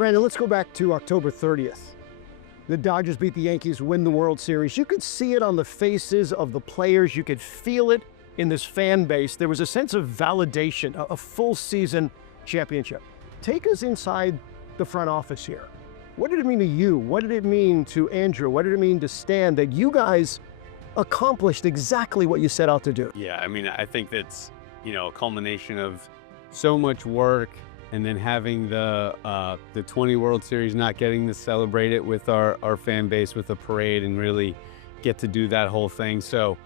Brandon, let's go back to October 30th. The Dodgers beat the Yankees, win the World Series. You could see it on the faces of the players. You could feel it in this fan base. There was a sense of validation, a full season championship. Take us inside the front office here. What did it mean to you? What did it mean to Andrew? What did it mean to Stan that you guys accomplished exactly what you set out to do? Yeah, I mean, I think that's, a culmination of so much work, and then having the 20 World Series, not getting to celebrate it with our fan base with a parade and really get to do that whole thing. So,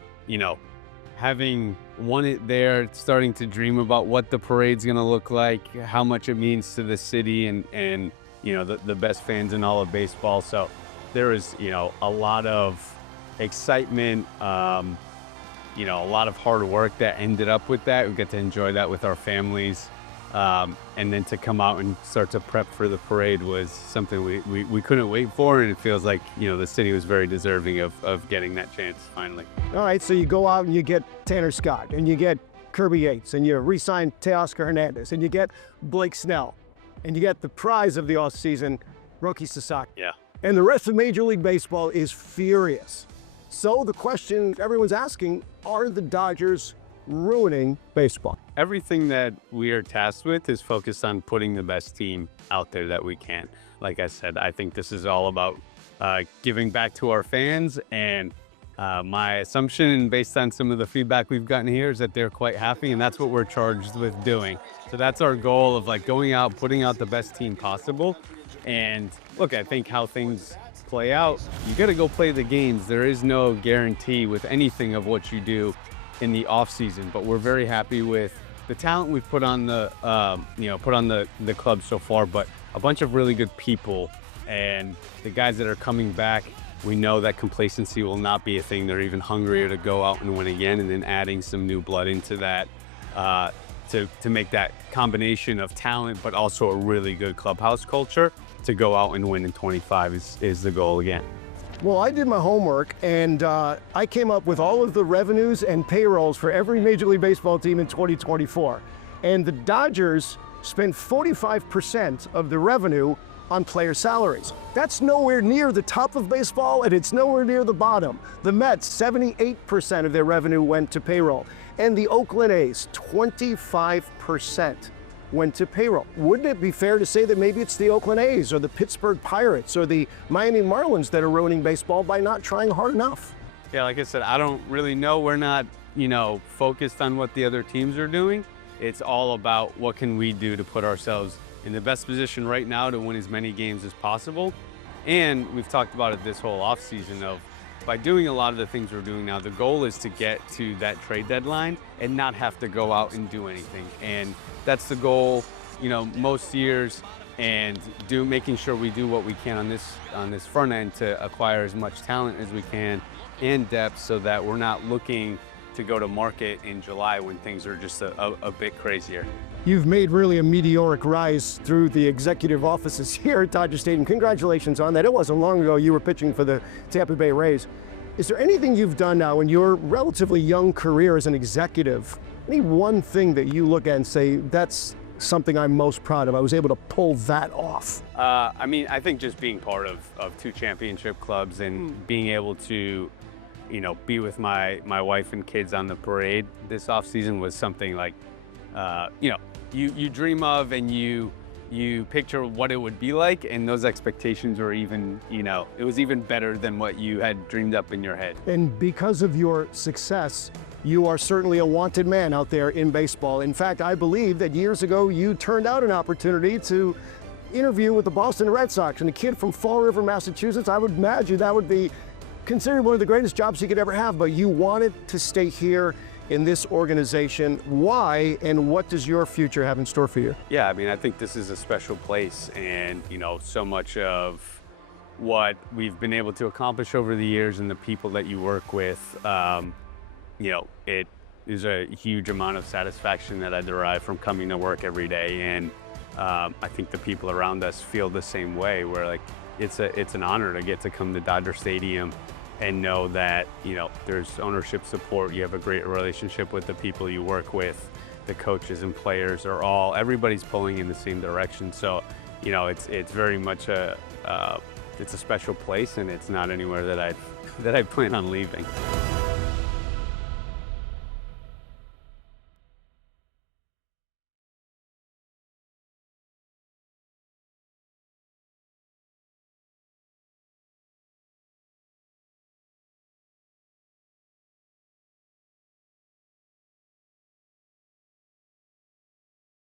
having won it there, starting to dream about what the parade's gonna look like, how much it means to the city and the best fans in all of baseball. So there was, a lot of excitement, a lot of hard work that ended up with that. We get to enjoy that with our families. And then to come out and start to prep for the parade was something we couldn't wait for, and it feels like the city was very deserving of getting that chance finally. All right, so you go out and you get Tanner Scott, and you get Kirby Yates, and you re-sign Teoscar Hernandez, and you get Blake Snell, and you get the prize of the offseason, Roki Sasaki. Yeah. And the rest of Major League Baseball is furious. So the question everyone's asking, are the Dodgers ruining baseball? Everything that we are tasked with is focused on putting the best team out there that we can. Like I said, I think this is all about giving back to our fans, and my assumption, based on some of the feedback we've gotten here, is that they're quite happy, and that's what we're charged with doing. So that's our goal of going out, putting out the best team possible. And look, I think how things play out, you got to go play the games. There is no guarantee with anything of what you do in the off season, but we're very happy with the talent we've put on the club so far, but a bunch of really good people, and the guys that are coming back, we know that complacency will not be a thing. They're even hungrier to go out and win again, and then adding some new blood into that to make that combination of talent, but also a really good clubhouse culture to go out and win in 25 is the goal again. Well, I did my homework, and I came up with all of the revenues and payrolls for every Major League Baseball team in 2024. And the Dodgers spent 45% of the revenue on player salaries. That's nowhere near the top of baseball, and it's nowhere near the bottom. The Mets, 78% of their revenue went to payroll. And the Oakland A's, 25% went to payroll. Wouldn't it be fair to say that maybe it's the Oakland A's or the Pittsburgh Pirates or the Miami Marlins that are ruining baseball by not trying hard enough? Yeah, like I said, I don't really know. We're not, focused on what the other teams are doing. It's all about what can we do to put ourselves in the best position right now to win as many games as possible. And we've talked about it this whole offseason of, by doing a lot of the things we're doing now, the goal is to get to that trade deadline and not have to go out and do anything. And that's the goal, most years, and making sure we do what we can on this front end to acquire as much talent as we can and depth, so that we're not looking to go to market in July when things are just a bit crazier. You've made really a meteoric rise through the executive offices here at Dodger Stadium. Congratulations on that. It wasn't long ago you were pitching for the Tampa Bay Rays. Is there anything you've done now in your relatively young career as an executive, any one thing that you look at and say, that's something I'm most proud of, I was able to pull that off? I think just being part of 2 championship clubs and being able to be with my wife and kids on the parade this offseason was something like, you dream of, and you picture what it would be like, and those expectations were even, it was even better than what you had dreamed up in your head. And because of your success, you are certainly a wanted man out there in baseball. In fact, I believe that years ago you turned out an opportunity to interview with the Boston Red Sox, and a kid from Fall River, Massachusetts. I would imagine that would be considered one of the greatest jobs you could ever have, but you wanted to stay here in this organization. Why, and what does your future have in store for you? Yeah, I think this is a special place, and so much of what we've been able to accomplish over the years and the people that you work with, it is a huge amount of satisfaction that I derive from coming to work every day, and I think the people around us feel the same way, where it's an honor to get to come to Dodger Stadium and know that, there's ownership support. You have a great relationship with the people you work with. The coaches and players everybody's pulling in the same direction. So, you know, it's very much it's a special place, and it's not anywhere that I plan on leaving.